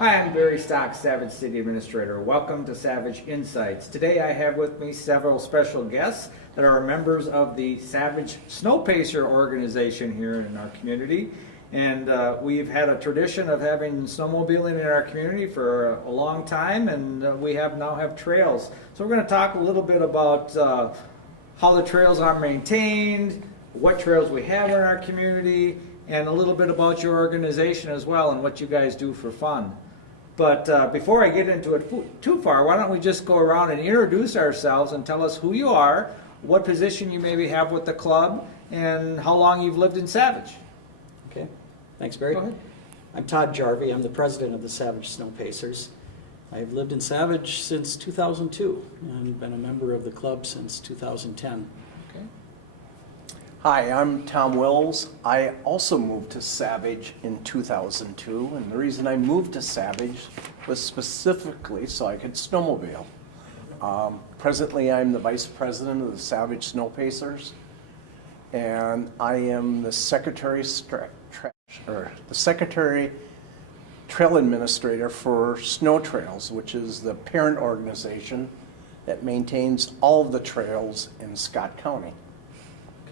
Hi, I'm Barry Stock, Savage City Administrator. Welcome to Savage Insights. Today I have with me several special guests that are members of the Savage Sno-Pacer organization here in our community. And we've had a tradition of having snowmobiling in our community for a long time, and we now have trails. So we're going to talk a little bit about how the trails are maintained, what trails we have in our community, and a little bit about your organization as well and what you guys do for fun. But before I get into it too far, why don't we just go around and introduce ourselves and tell us who you are, what position you maybe have with the club, and how long you've lived in Savage. Okay, thanks Barry. Go ahead. I'm Todd Jarvie. I'm the president of the Savage Sno-Pacers. I've lived in Savage since 2002 and been a member of the club since 2010. Okay. Hi, I'm Tom Wills. I also moved to Savage in 2002, and the reason I moved to Savage was specifically so I could snowmobile. Presently, I'm the vice president of the Savage Sno-Pacers, and I am the secretary trail administrator for Snow Trails, which is the parent organization that maintains all of the trails in Scott County.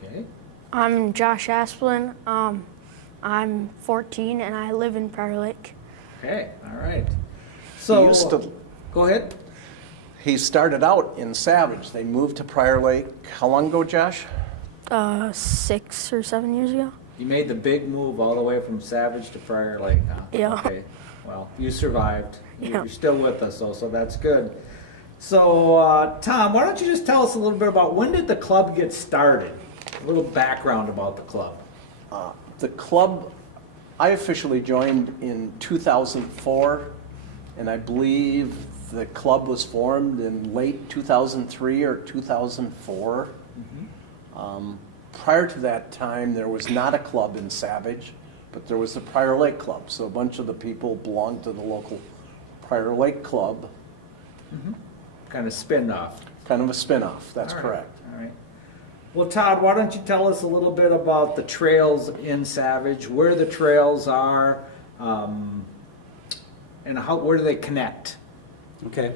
Okay. I'm Josh Asplin. I'm 14 and I live in Prior Lake. Okay, all right. So, go ahead. He started out in Savage. They moved to Prior Lake. How long ago, Josh? 6 or 7 years ago. You made the big move all the way from Savage to Prior Lake, huh? Yeah. Okay. Well, you survived. Yeah. You're still with us, though, so that's good. So, Tom, why don't you just tell us a little bit about when did the club get started? A little background about the club. The club, I officially joined in 2004, and I believe the club was formed in late 2003 or 2004. Prior to that time, there was not a club in Savage, but there was the Prior Lake Club. So a bunch of the people belonged to the local Prior Lake Club. Kind of spin-off. Kind of a spin-off, that's All right. correct. All right. Well, Todd, why don't you tell us a little bit about the trails in Savage, where the trails are, and where do they connect? Okay,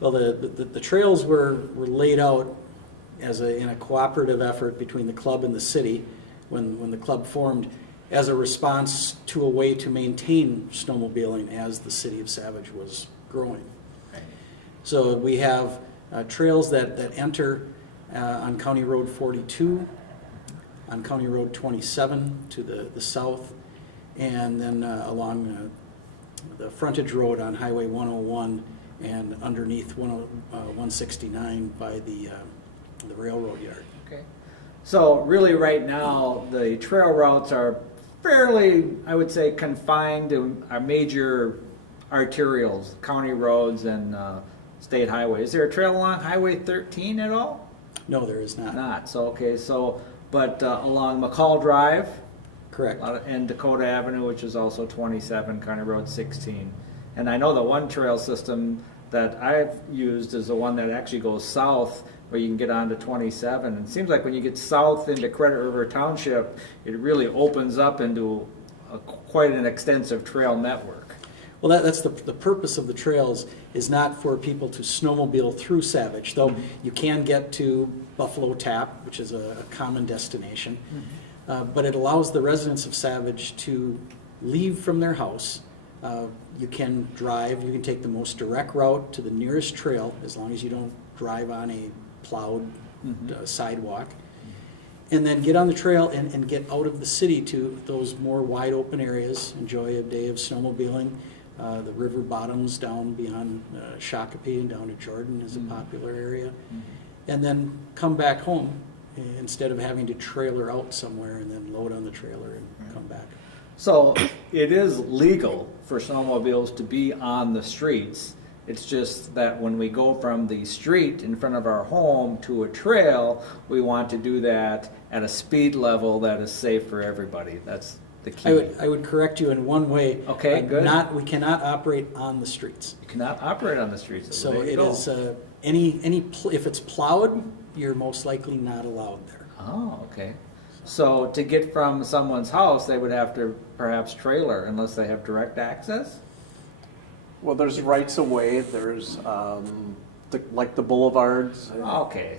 well the trails were laid out as in a cooperative effort between the club and the city when the club formed as a response to a way to maintain snowmobiling as the city of Savage was growing. So we have trails that enter on County Road 42, on County Road 27 to the south, and then along the frontage road on Highway 101 and underneath 169 by the railroad yard. Okay. So really right now, the trail routes are fairly, I would say, confined to our major arterials, county roads and state highways. Is there a trail along Highway 13 at all? No, there is not. Not. So, okay, so, but along McCall Drive? Correct. And Dakota Avenue, which is also 27, County Road 16. And I know the one trail system that I've used is the one that actually goes south where you can get onto 27. And it seems like when you get south into Credit River Township, it really opens up into quite an extensive trail network. Well, that's the purpose of the trails is not for people to snowmobile through Savage, though you can get to Buffalo Tap, which is a common destination. But it allows the residents of Savage to leave from their house. You can drive, you can take the most direct route to the nearest trail as long as you don't drive on a plowed sidewalk. And then get on the trail and get out of the city to those more wide open areas, enjoy a day of snowmobiling. The river bottoms down beyond Shakopee and down to Jordan is a popular area. And then come back home instead of having to trailer out somewhere and then load on the trailer and come back. So it is legal for snowmobiles to be on the streets. It's just that when we go from the street in front of our home to a trail, we want to do that at a speed level that is safe for everybody. That's the key. I would correct you in one way. Okay, good. We cannot operate on the streets. You cannot operate on the streets. So it is if it's plowed, you're most likely not allowed there. Oh, okay. So to get from someone's house, they would have to perhaps trailer unless they have direct access? Well, there's rights of way, there's like the boulevards Okay.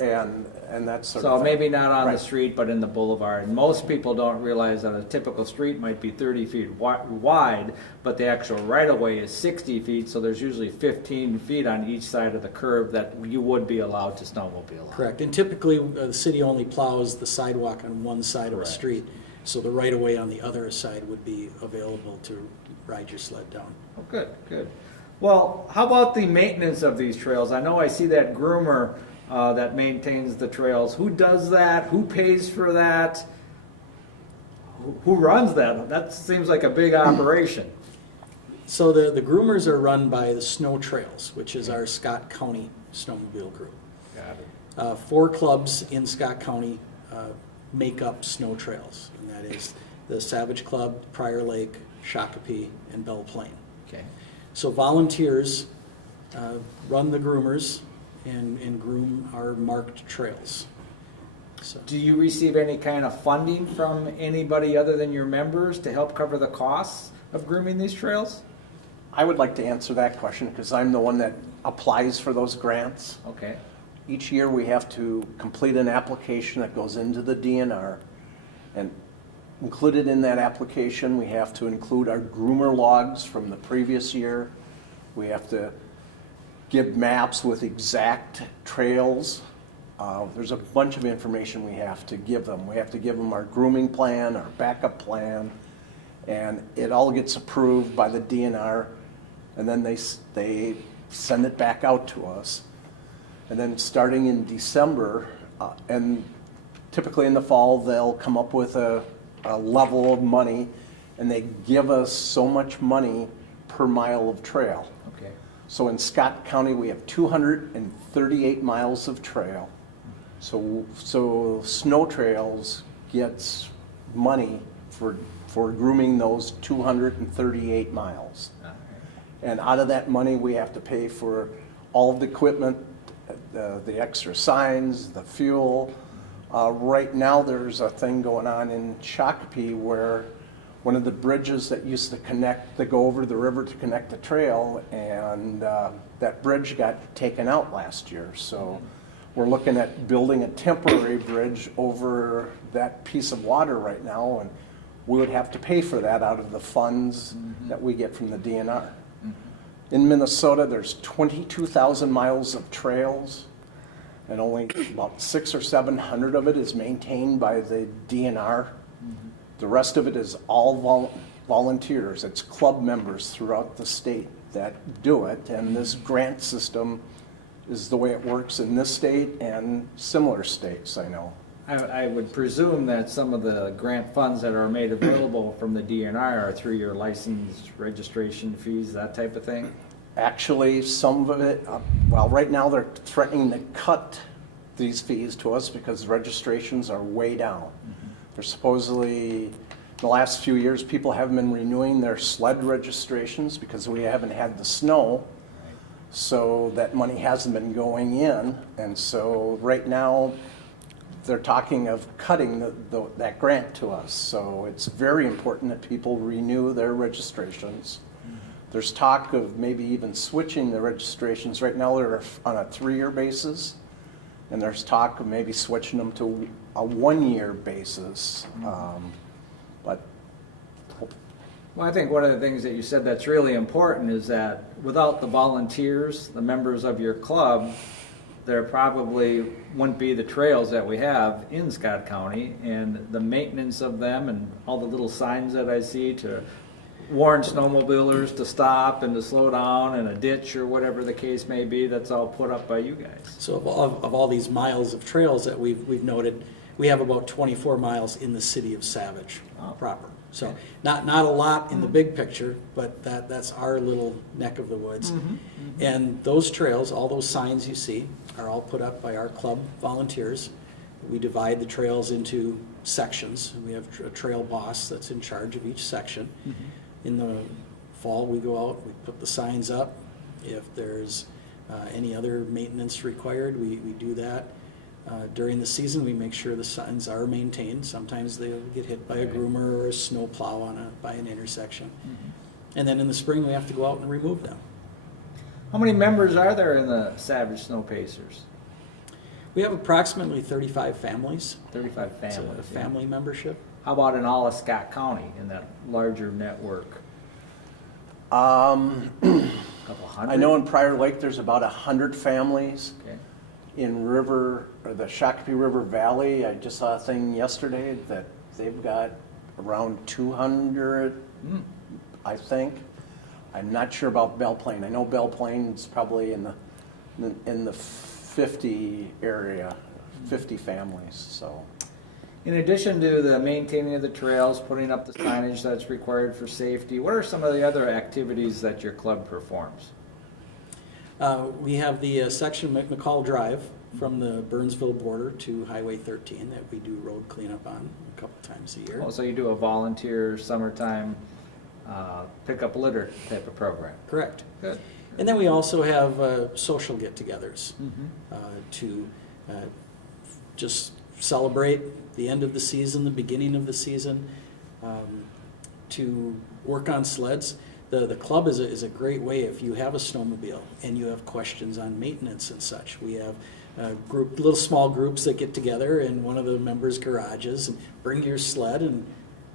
and that sort of So thing. maybe not on the Right. street, but in the boulevard. And most people don't realize that a typical street might be 30 feet wide, but the actual right-of-way is 60 feet, so there's usually 15 feet on each side of the curb that you would be allowed to snowmobile on. Correct, and typically, the city only plows the sidewalk on one side of a Correct. street, so the right-of-way on the other side would be available to ride your sled down. Oh, good, good. Well, how about the maintenance of these trails? I know I see that groomer that maintains the trails. Who does that? Who pays for that? Who runs that? That seems like a big operation. So the groomers are run by the Snow Trails, which is our Scott County snowmobile group. Got it. 4 clubs in Scott County make up Snow Trails, and that is the Savage Club, Prior Lake, Shakopee, and Belle Plaine. Okay. So volunteers run the groomers and groom our marked trails. So, Do you receive any kind of funding from anybody other than your members to help cover the costs of grooming these trails? I would like to answer that question because I'm the one that applies for those grants. Okay. Each year we have to complete an application that goes into the DNR, and included in that application we have to include our groomer logs from the previous year. We have to give maps with exact trails. There's a bunch of information we have to give them. We have to give them our grooming plan, our backup plan, and it all gets approved by the DNR, and then they send it back out to us. And then starting in December, and typically in the fall, they'll come up with a level of money, and they give us so much money per mile of trail. Okay. So in Scott County, we have 238 miles of trail. So Snow Trails gets money for grooming those 238 miles. All right. And out of that money, we have to pay for all of the equipment, the extra signs, the fuel. Right now, there's a thing going on in Shakopee where one of the bridges that used to connect, that go over the river to connect the trail, and that bridge got taken out last year. So we're looking at building a temporary bridge over that piece of water right now, and we would have to pay for that out of the funds that we get from the DNR. In Minnesota, there's 22,000 miles of trails, and only about 600 or 700 of it is maintained by the DNR. The rest of it is all volunteers. It's club members throughout the state that do it, and this grant system is the way it works in this state and similar states, I know. I would presume that some of the grant funds that are made available from the DNR are through your license, registration fees, that type of thing? Actually, some of it, well, right now they're threatening to cut these fees to us because registrations are way down. They're supposedly, in the last few years, people haven't been renewing their sled registrations because we haven't had the snow. So that money hasn't been going in. And so right now, they're talking of cutting that grant to us. So it's very important that people renew their registrations. There's talk of maybe even switching the registrations. Right now they're on a 3-year basis, and there's talk of maybe switching them to a 1-year basis. But Well, I think one of the things that you said that's really important is that without the volunteers, the members of your club, there probably wouldn't be the trails that we have in Scott County, and the maintenance of them and all the little signs that I see to warn snowmobilers to stop and to slow down in a ditch or whatever the case may be, that's all put up by you guys. So of all these miles of trails that we've noted, we have about 24 miles in the city of Savage proper. So not a lot in the big picture, but that's our little neck of the woods. And those trails, all those signs you see, are all put up by our club volunteers. We divide the trails into sections. We have a trail boss that's in charge of each section. In the fall, we go out, we put the signs up. If there's any other maintenance required, we do that. During the season, we make sure the signs are maintained. Sometimes they'll get hit by a groomer or a snow plow by an intersection. And then in the spring, we have to go out and remove them. How many members are there in the Savage Sno-Pacers? We have approximately 35 families. 35 It's families. a yeah. family membership. How about in all of Scott County in that larger network? Um, Couple hundred? I know in Prior Lake, there's about 100 families. Okay. In the Shakopee River Valley, I just saw a thing yesterday that they've got around 200, I think. I'm not sure about Belle Plaine. I know Belle Plaine's probably in the 50 area, 50 families, so. In addition to the maintaining of the trails, putting up the signage that's required for safety, what are some of the other activities that your club performs? We have the section McCall Drive from the Burnsville border to Highway 13 that we do road cleanup on a couple times a year. Oh, so you do a volunteer summertime pick up litter type of program? Correct. Good. And then we also have social get-togethers to just celebrate the end of the season, the beginning of the season, to work on sleds. The club is a great way if you have a snowmobile and you have questions on maintenance and such. We have little small groups that get together in one of the members' garages and bring your sled and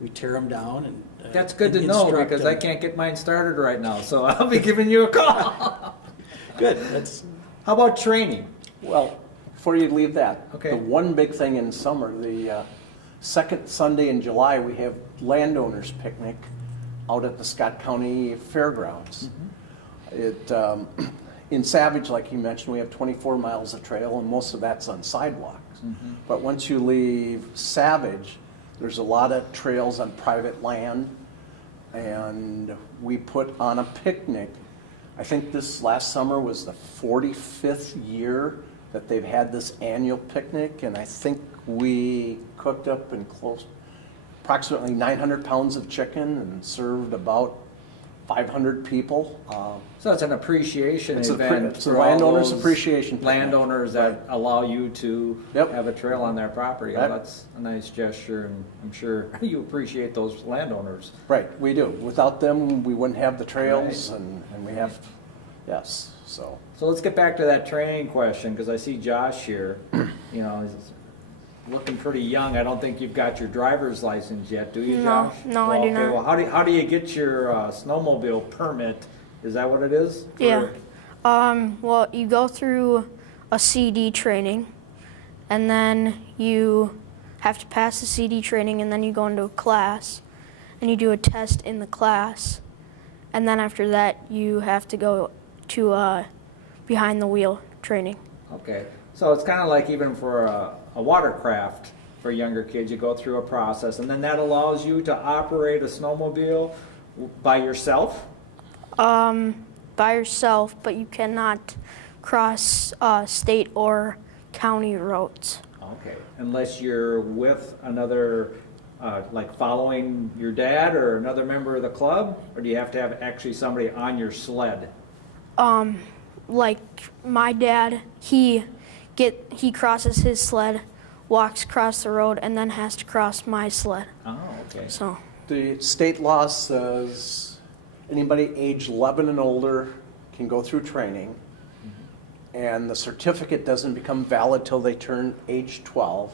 we tear them down and That's good to know instruct because them. I can't get mine started right now, so I'll be giving you a call. Good. That's How about training? Well, before you leave that, Okay. the one big thing in summer, the second Sunday in July, we have landowners picnic out at the Scott County Fairgrounds. In Savage, like you mentioned, we have 24 miles of trail and most of that's on sidewalks. But once you leave Savage, there's a lot of trails on private land and we put on a picnic. I think this last summer was the 45th year that they've had this annual picnic, and I think we cooked up and close approximately 900 pounds of chicken and served about 500 people. So it's an appreciation It's a event. it's a for all landowners those appreciation picnic. Landowners that allow you to Yep. have a trail on their property. Right. Well, that's a nice gesture, and I'm sure you appreciate those landowners. Right, we do. Without them, we wouldn't have the trails, and we have, yes, so. So let's get back to that training question, because I see Josh here. You know, he's looking pretty young. I don't think you've got your driver's license yet, do you, No, Josh? no, I do okay, not. Well, how do you get your snowmobile permit? Is that what it is? Yeah. Well, you go through a CD training, and then you have to pass the CD training, and then you go into a class, and you do a test in the class, and then after that, you have to go to behind the wheel training. Okay, so it's kind of like even for a watercraft for younger kids, you go through a process, and then that allows you to operate a snowmobile by yourself? By yourself, but you cannot cross state or county roads. Okay, unless you're with another, like following your dad or another member of the club, or do you have to have actually somebody on your sled? Like my dad, he crosses his sled, walks across the road, and then has to cross my sled. Oh, okay. So, The state law says anybody age 11 and older can go through training, and the certificate doesn't become valid till they turn age 12.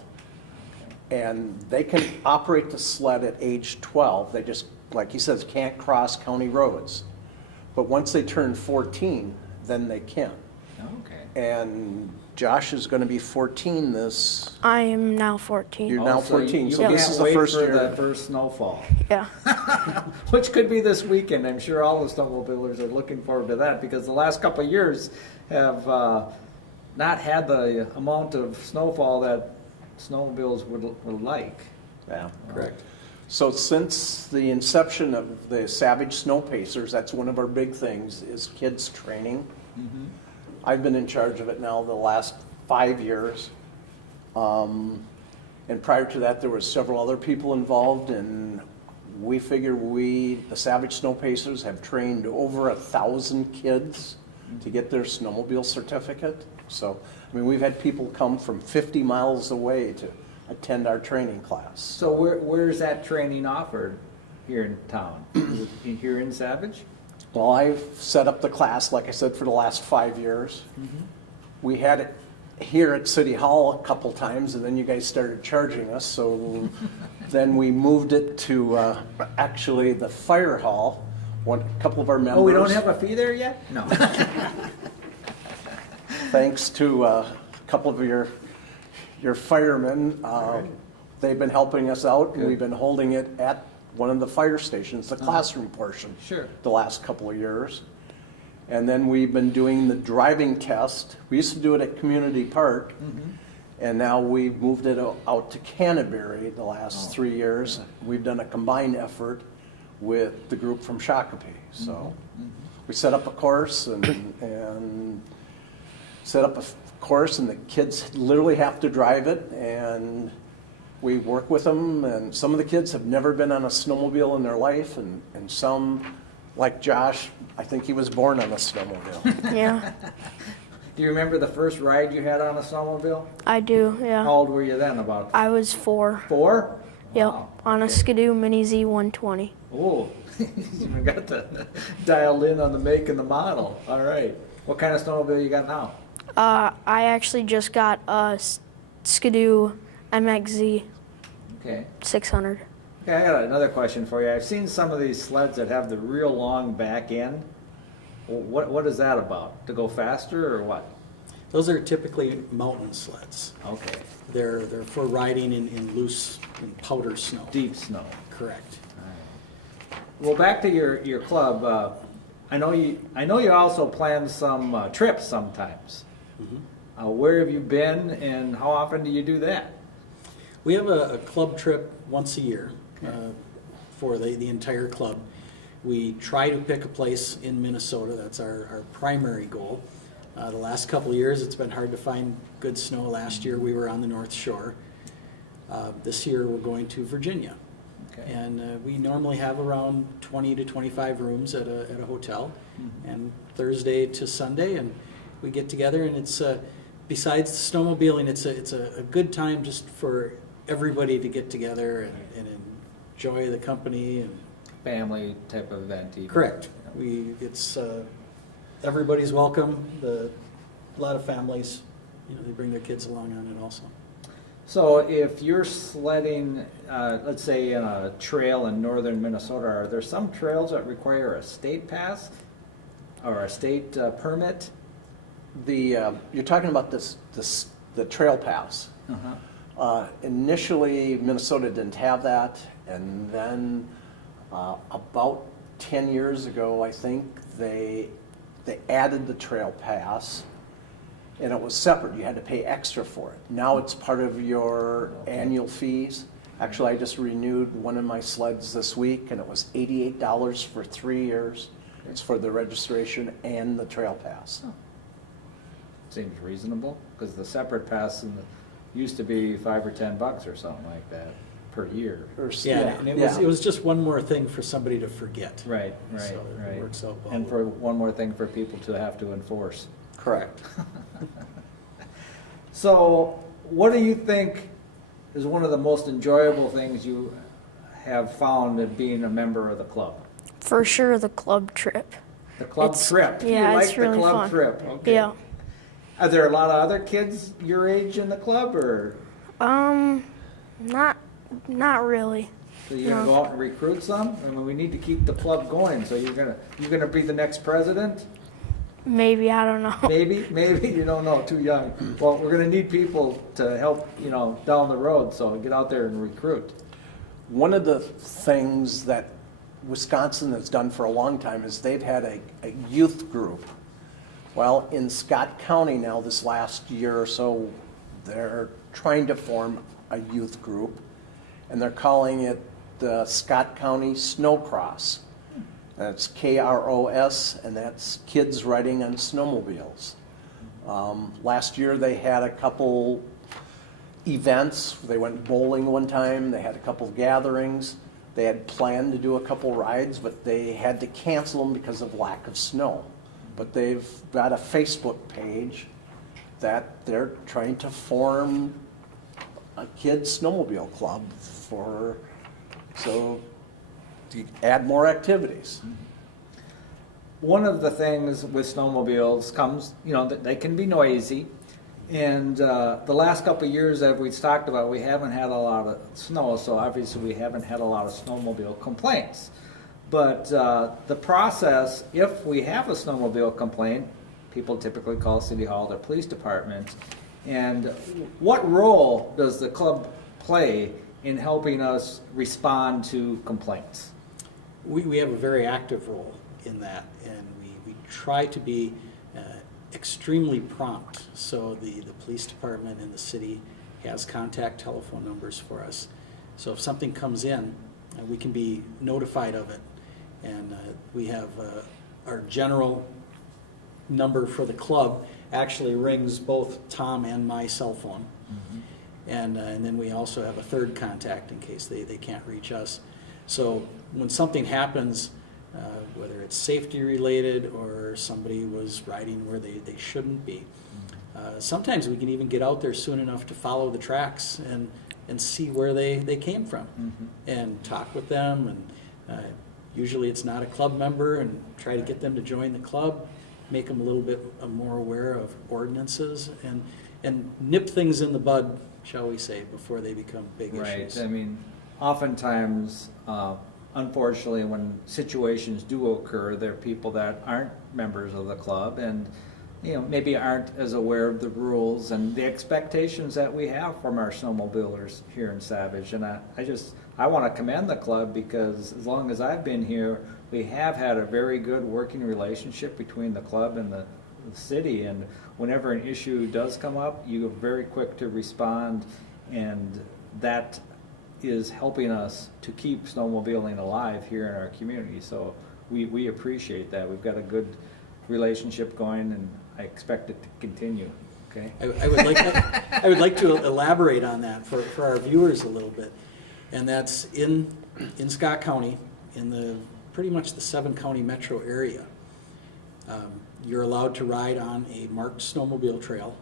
And they can operate the sled at age 12. They just, like he says, can't cross county roads. But once they turn 14, then they can. Okay. And Josh is going to be 14 this. I am now 14. You're now Also, 14, you so can't this is the wait first for year. the first snowfall, Yeah. which could be this weekend. I'm sure all the snowmobilers are looking forward to that because the last couple of years have not had the amount of snowfall that snowmobiles would like. Yeah. correct. So since the inception of the Savage Sno-Pacers, that's one of our big things, is kids training. I've been in charge of it now the last 5 years. And prior to that, there was several other people involved, and we figure the Savage Sno-Pacers have trained over 1,000 kids to get their snowmobile certificate. So, I mean, we've had people come from 50 miles away to attend our training class. So where's that training offered here in town? Is it here in Savage? Well, I've set up the class, like I said, for the last 5 years. We had it here at City Hall a couple times, and then you guys started charging us, so then we moved it to actually the fire hall. A couple of our members. Oh, we don't have a fee there yet? No. Thanks to a couple of your firemen, they've been helping us out, and Good. we've been holding it at one of the fire stations, the classroom portion. Sure. The last couple of years. And then we've been doing the driving test. We used to do it at Community Park, and now we've moved it out to Canterbury the last 3 years. We've done a combined effort with the group from Shakopee. So we set up a course and set up a course, and the kids literally have to drive it, and we work with them. And some of the kids have never been on a snowmobile in their life, and some, like Josh, I think he was born on a snowmobile. Yeah, Do you remember the first ride you had on a snowmobile? I do, How yeah. old were you then, about I was 4. 4? Yep, Wow. on a Skidoo Mini Z120. Oh, you got the dialed in on the make and the model. All right. What kind of snowmobile you got now? I actually just got a Skidoo MXZ Okay. 600. Okay, I got another question for you. I've seen some of these sleds that have the real long back end. What is that about? To go faster or what? Those are typically mountain sleds. Okay. They're for riding in loose, in powder snow. Deep snow. Correct. Well, back to your club. I know you also plan some trips sometimes. Where have you been, and how often do you do that? We have a club trip once a year for the entire club. We try to pick a place in Minnesota. That's our primary goal. The last couple of years, it's been hard to find good snow. Last year, we were on the North Shore. This year, we're going to Virginia. Okay. And we normally have around 20 to 25 rooms at a hotel. And Thursday to Sunday, and we get together, and it's besides the snowmobiling, it's a good time just for everybody to get together and enjoy the company. And Family type of event. Even. correct, it's everybody's welcome. A lot of families, they bring their kids along on it also. So if you're sledding, let's say in a trail in northern Minnesota, are there some trails that require a state pass or a state permit? You're talking about the trail pass. Initially, Minnesota didn't have that, and then about 10 years ago, I think, they added the trail pass, and it was separate. You had to pay extra for it. Now it's part of your annual fees. Actually, I just renewed one of my sleds this week, and it was $88 for 3 years. It's for the registration and the trail pass. Seems reasonable, because the separate pass used to be $5 or $10 or something like that per year. And it was just one more thing for somebody to forget. Right. So it works out well. And for one more thing for people to have to enforce. Correct. So, what do you think is one of the most enjoyable things you have found in being a member of the club? For sure, the club trip. The club It's- trip. yeah, You like it's really the club fun. trip. Okay. Yeah. Are there a lot of other kids your age in the club, or Not really. so you're gonna No. go out and recruit some? I mean, we need to keep the club going. So you're gonna be the next president? Maybe, I don't know. Maybe you don't know. Too young. Well, we're gonna need people to help, down the road. So get out there and recruit. One of the things that Wisconsin has done for a long time is they've had a youth group. Well, in Scott County now, this last year or so, they're trying to form a youth group, and they're calling it the Scott County Snowcross. That's KROS, and that's kids riding on snowmobiles. Last year, they had a couple events. They went bowling one time. They had a couple gatherings. They had planned to do a couple rides, but they had to cancel them because of lack of snow. But they've got a Facebook page that they're trying to form a kids snowmobile club to add more activities. one of the things with snowmobiles comes, that they can be noisy. And the last couple of years that we've talked about, we haven't had a lot of snow, so obviously we haven't had a lot of snowmobile complaints. But the process, if we have a snowmobile complaint, people typically call City Hall, their police department. And what role does the club play in helping us respond to complaints? We have a very active role in that, and we try to be extremely prompt. So the police department in the city has contact telephone numbers for us. So if something comes in, we can be notified of it. And we have our general number for the club actually rings both Tom and my cell phone. And then we also have a third contact in case they can't reach us. So when something happens, whether it's safety related or somebody was riding where they shouldn't be, sometimes we can even get out there soon enough to follow the tracks and see where they came from and talk with them. And usually it's not a club member, and try to get them to join the club, make them a little bit more aware of ordinances, and nip things in the bud, shall we say, before they become big issues. Right. I mean, oftentimes, unfortunately, when situations do occur, there are people that aren't members of the club and maybe aren't as aware of the rules and the expectations that we have from our snowmobilers here in Savage. And I want to commend the club, because as long as I've been here, we have had a very good working relationship between the club and the city. And whenever an issue does come up, you're very quick to respond, and that is helping us to keep snowmobiling alive here in our community. So we appreciate that. We've got a good relationship going, and I expect it to continue. Okay. I would like to elaborate on that for our viewers a little bit, and that's in Scott County, in pretty much the 7-county metro area. You're allowed to ride on a marked snowmobile trail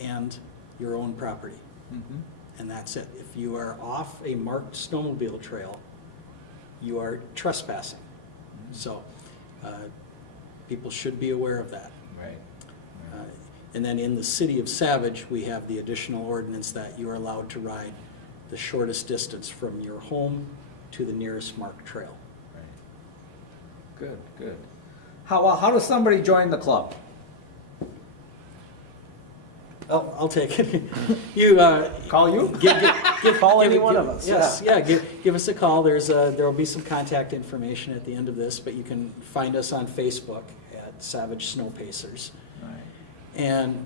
and your own property. And that's it. If you are off a marked snowmobile trail, you are trespassing. So people should be aware of that. Right. And then in the city of Savage, we have the additional ordinance that you are allowed to ride the shortest distance from your home to the nearest marked trail. Right. Good. How does somebody join the club? I'll take it. You Call you? Call any one of us. Yes, yeah. Give us a call. There will be some contact information at the end of this, but you can find us on Facebook at Savage Sno-Pacers. Right. And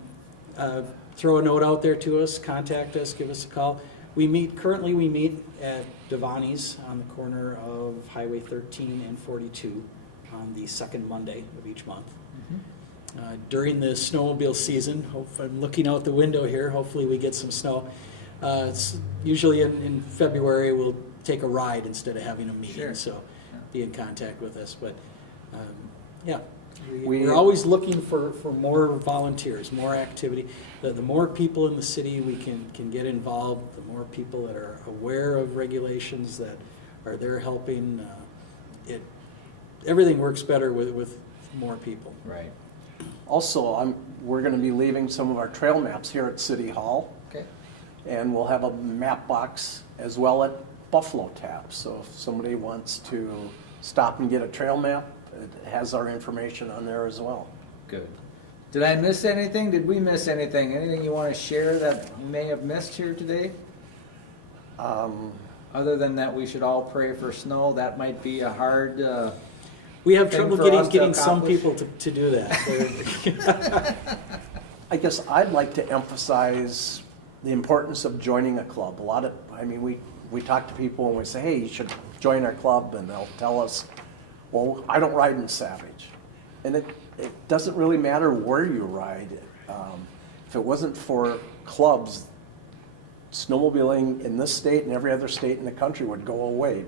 throw a note out there to us. Contact us. Give us a call. Currently we meet at Devani's on the corner of Highway 13 and 42 on the second Monday of each month. During the snowmobile season, I'm looking out the window here, hopefully we get some snow. It's usually in February we'll take a ride instead of having a meeting, Sure. So be in contact with us. But yeah, We- we're always looking for more volunteers, more activity. The more people in the city we can get involved, the more people that are aware of regulations that are there helping. Everything works better with more people. Right. Also, we're going to be leaving some of our trail maps here at City Hall, Okay. and we'll have a map box as well at Buffalo Tap. So if somebody wants to stop and get a trail map, it has our information on there as well. Good. Did I miss anything? Did we miss anything? Anything you want to share that you may have missed here today? Other than that, we should all pray for snow. That might be a hard. We have thing trouble for us to getting some accomplish. people to do that. I guess I'd like to emphasize the importance of joining a club. We talk to people and we say, hey, you should join our club, and they'll tell us, well, I don't ride in Savage. And it doesn't really matter where you ride. If it wasn't for clubs, snowmobiling in this state and every other state in the country would go away,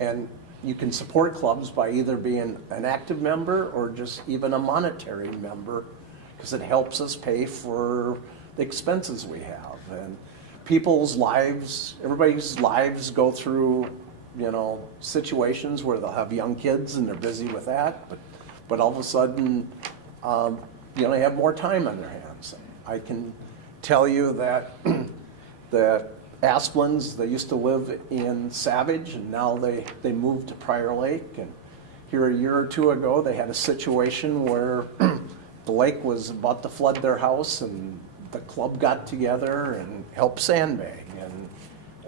and you can support clubs by either being an active member or just even a monetary member, because it helps us pay for the expenses we have. And everybody's lives go through situations where they'll have young kids and they're busy with that, but all of a sudden, they have more time on their hands. I can tell you that the Asplins, they used to live in Savage, and now they moved to Prior Lake. And here a year or two ago, they had a situation where the lake was about to flood their house, and the club got together and helped sandbag.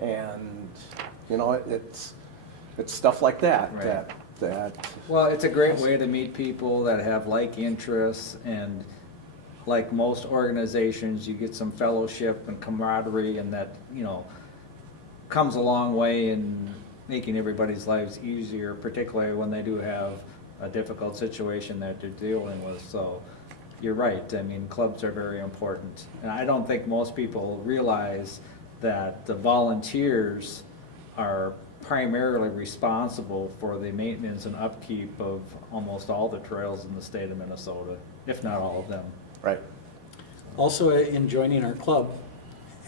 And it's stuff like that, Right. that Well, it's a great way to meet people that have like interests, and like most organizations, you get some fellowship and camaraderie, and that, comes a long way in making everybody's lives easier, particularly when they do have a difficult situation that they're dealing with. So you're right. I mean, clubs are very important. And I don't think most people realize that the volunteers are primarily responsible for the maintenance and upkeep of almost all the trails in the state of Minnesota, if not all of them. right. Also, in joining our club,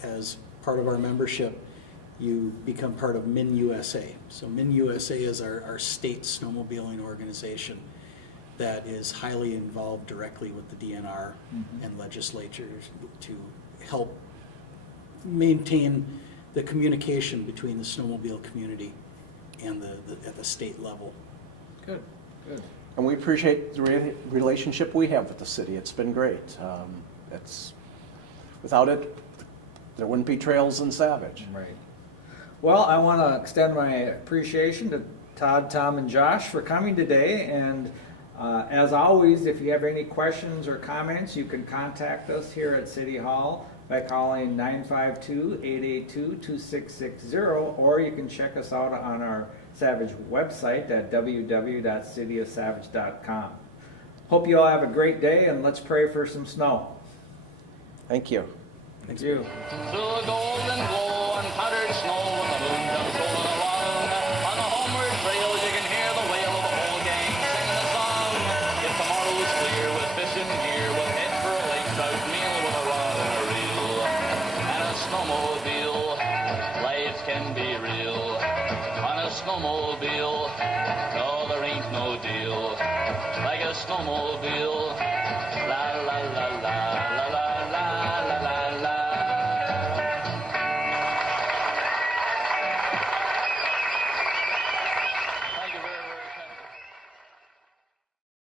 as part of our membership, you become part of Min USA. So Min USA is our state snowmobiling organization that is highly involved directly with the DNR and legislatures to help maintain the communication between the snowmobile community and at the state level. Good, good. And we appreciate the relationship we have with the city. It's been great. Without it, there wouldn't be trails in Savage. Right. Well, I want to extend my appreciation to Todd, Tom, and Josh for coming today. And as always, if you have any questions or comments, you can contact us here at City Hall by calling 952-882-2660, or you can check us out on our Savage website at www.cityofsavage.com. Hope you all have a great day, and let's pray for some snow. Thank you. Thank you. Through a golden glow and powdered snow and the moon comes rolling along. On the homeward trail you can hear the wail of the whole gang singing a song. If tomorrow's clear with fishing here, we'll head for a lakeside meal with a rod and a reel. And a snowmobile, life can be real. On a snowmobile, no there ain't no deal. Like a snowmobile.